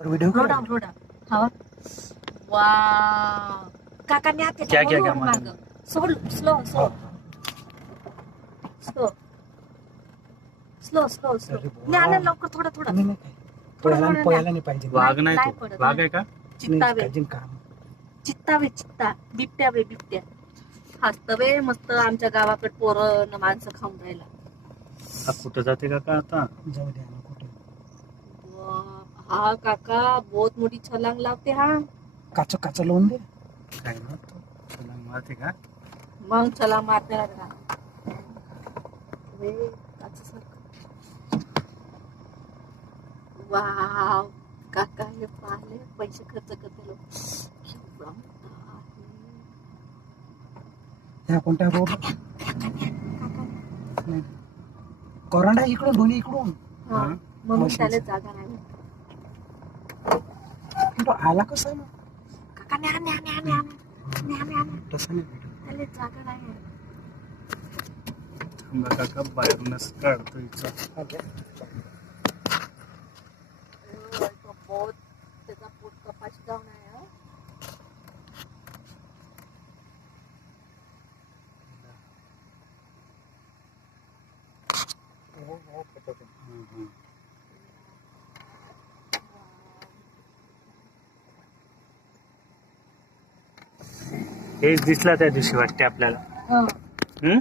Video रोडा हा wow काकांनी क्या क्या क्या माग slow slow slow slow slow slow slow ज्ञान लवकर थोडं थोडं पोहायला नाही पाहिजे. वाघ नाही नाही तो पडत, वाघ नाही. आहे का? चित्तावे काळजी काम. चित्तावे चित्ता बिबट्या वे बिबट्या हसतवे मस्त आमच्या गावाकडे पोरं न माणसं खाऊन राहिला. हा कुठं जाते का आता? जाऊ द्या ना कुठे. हा काका बहुत मोठी छलांग लावते हा. काच लावून दे. काय ना तो छलांग मारते का? मग छलांग मारते ना वाव काका हे पाहिले पैसे खर्च करते लोक. केवढा मोठा आहे. ह्या कोणत्या रोड कोरांडा इकडून दोन्ही इकडून. हा, म्हणून त्याला जागा नाही. तो आला कसा ना काका न्या न्या न्या न्या न्या न्या न्या. तसं नाही. त्याला जागा नाही. थांबा काका बाहेरूनच काढतो हिचा. बहुत त्याचा पोट कपाशी जाऊन आहे. हेच दिसला त्या दिवशी वाटते आपल्याला. हं. हम्म